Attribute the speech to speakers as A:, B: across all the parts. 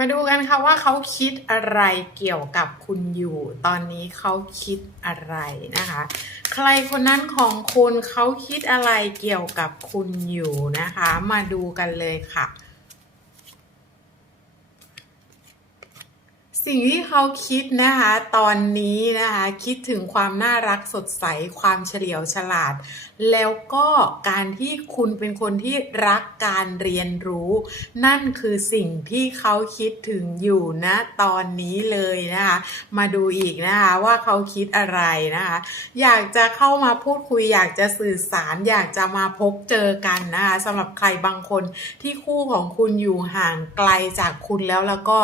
A: มาดูกันค่ะว่าเขาคิดอะไรเกี่ยวกับคุณอยู่ ตอนนี้เขาคิดอะไรนะคะ ใครคนนั้นของคุณเขาคิดอะไรเกี่ยวกับคุณอยู่นะคะ มาดูกันเลยค่ะ สิ่งที่เขาคิดนะคะ ตอนนี้นะคะ คิดถึงความน่ารักสดใส ความเฉลียวฉลาด แล้วก็การที่คุณเป็นคนที่รักการเรียนรู้ นั่นคือสิ่งที่เขาคิดถึงอยู่นะตอนนี้เลยนะคะ มาดูอีกนะคะว่าเขาคิดอะไรนะคะ อยากจะเข้ามาพูดคุย อยากจะสื่อสาร อยากจะมาพบเจอกันนะคะสำหรับใครบางคนที่คู่ของคุณอยู่ห่างไกลจากคุณแล้วแล้วก็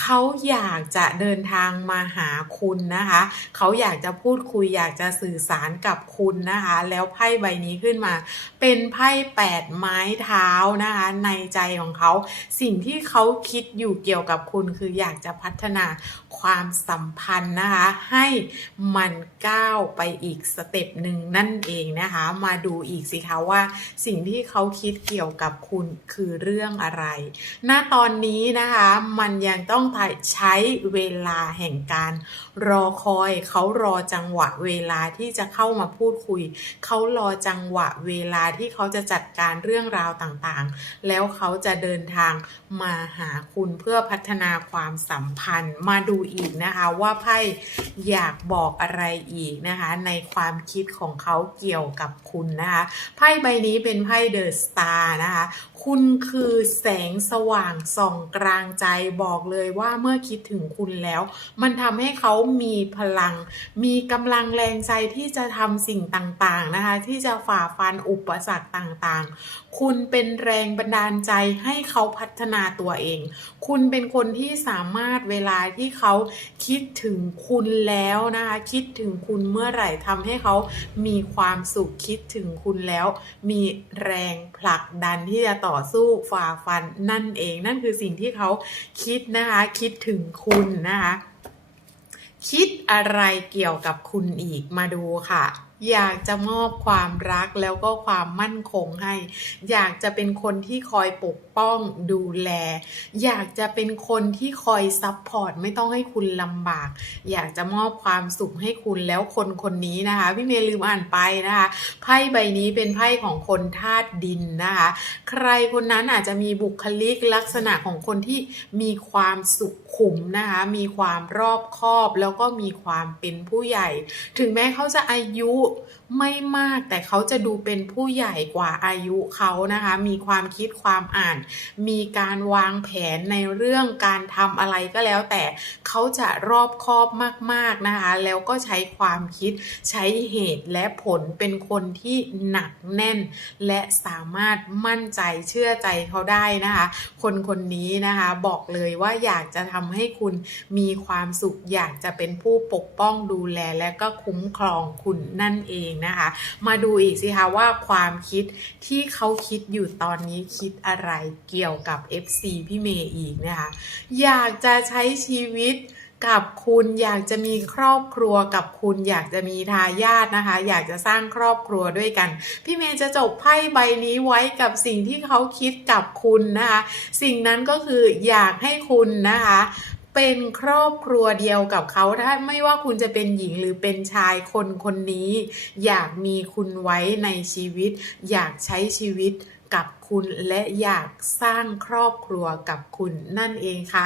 A: เขาอยากจะเดินทางมาหาคุณนะคะ เขาอยากจะพูดคุยอยากจะสื่อสารกับคุณนะคะ แล้วไพ่ใบนี้ขึ้นมา เป็นไพ่แปดไม้เท้านะคะ ในใจของเขา สิ่งที่เขาคิดอยู่เกี่ยวกับคุณคืออยากจะพัฒนา ความสัมพันธ์นะคะ ให้มันก้าวไปอีกสเต็ปหนึ่งนั่นเองนะคะ มาดูอีกสิคะว่า สิ่งที่เขาคิดเกี่ยวกับคุณคือเรื่องอะไร ณ ตอนนี้นะคะมันยังต้องใช้เวลาแห่งการรอคอยเขารอจังหวะเวลาที่จะเข้ามาพูดคุย เขารอจังหวะเวลาที่เขาจะจัดการเรื่องราวต่างๆ แล้วเขาจะเดินทางมาหาคุณเพื่อพัฒนาความสัมพันธ์มาดูอีกนะคะ ว่าไพ่อยากบอกอะไรอีกนะคะ ในความคิดของเขาเกี่ยวกับคุณนะคะไพ่ใบนี้เป็นไพ่เดอะสตาร์นะคะคุณคือแสงสว่างส่องกลางใจบอกเลยว่าเมื่อคิดถึงคุณแล้ว มันทำให้เขามีพลัง มีกำลังแรงใจที่จะทำสิ่งต่างๆนะคะ ที่จะฝ่าฟันอุปสรรคต่างๆ คุณเป็นแรงบันดาลใจให้เขาพัฒนาตัวเอง คุณเป็นคนที่สามารถเวลาที่เขาคิดถึงคุณแล้วนะคะ คิดถึงคุณเมื่อไหร่ทำให้เขามีความสุขคิดถึงคุณแล้ว มีแรงผลักดันที่จะต่อสู้ฝ่าฟันนั่นเอง นั่นคือสิ่งที่เขาคิดนะคะ คิดถึงคุณนะคะ คิดอะไรเกี่ยวกับคุณอีกมาดูค่ะ อยากจะมอบความรักแล้วก็ความมั่นคงให้ อยากจะเป็นคนที่คอยปกป้องดูแล อยากจะเป็นคนที่คอยซัพพอร์ตไม่ต้องให้คุณลำบาก อยากจะมอบความสุขให้คุณแล้วคนคนนี้นะคะพี่เมย์ลืมอ่านไปนะคะไพ่ใบนี้เป็นไพ่ของคนธาตุดินนะคะ ใครคนนั้นอาจจะมีบุคลิกลักษณะของคนที่มีความสุขุมนะคะมีความรอบคอบแล้วก็มีความเป็นผู้ใหญ่ ถึงแม้เขาจะอายุไม่มากแต่เขาจะดูเป็นผู้ใหญ่กว่าอายุเขานะคะ มีความคิดความอ่าน มีการวางแผนในเรื่องการทำอะไรก็แล้ว แต่เขาจะรอบคอบมาก ๆนะคะ แล้วก็ใช้ความคิดใช้เหตุและผลเป็นคนที่หนักแน่น และสามารถมั่นใจเชื่อใจเขาได้นะคะ คนคนนี้นะคะบอกเลยว่าอยากจะทำให้คุณมีความสุขอยากจะเป็นผู้ปกป้องดูแลและก็คุ้มครองคุณนั่นนเองนะคะ มาดูอีกสิคะว่าความคิดที่เขาคิดอยู่ตอนนี้คิดอะไรเกี่ยวกับ FC พี่เมย์อีกนะคะ อยากจะใช้ชีวิตกับคุณอยากจะมีครอบครัวกับคุณอยากจะมีทายาทนะคะ อยากจะสร้างครอบครัวด้วยกัน พี่เมย์จะจบไพ่ใบนี้ไว้กับสิ่งที่เขาคิดกับคุณนะคะ สิ่งนั้นก็คืออยากให้คุณนะคะ เป็นครอบครัวเดียวกับเขาถ้าไม่ว่าคุณจะเป็นหญิงหรือเป็นชายคนคนนี้ อยากมีคุณไว้ในชีวิต อยากใช้ชีวิตกับคุณและอยากสร้างครอบครัวกับคุณนั่นเองค่ะ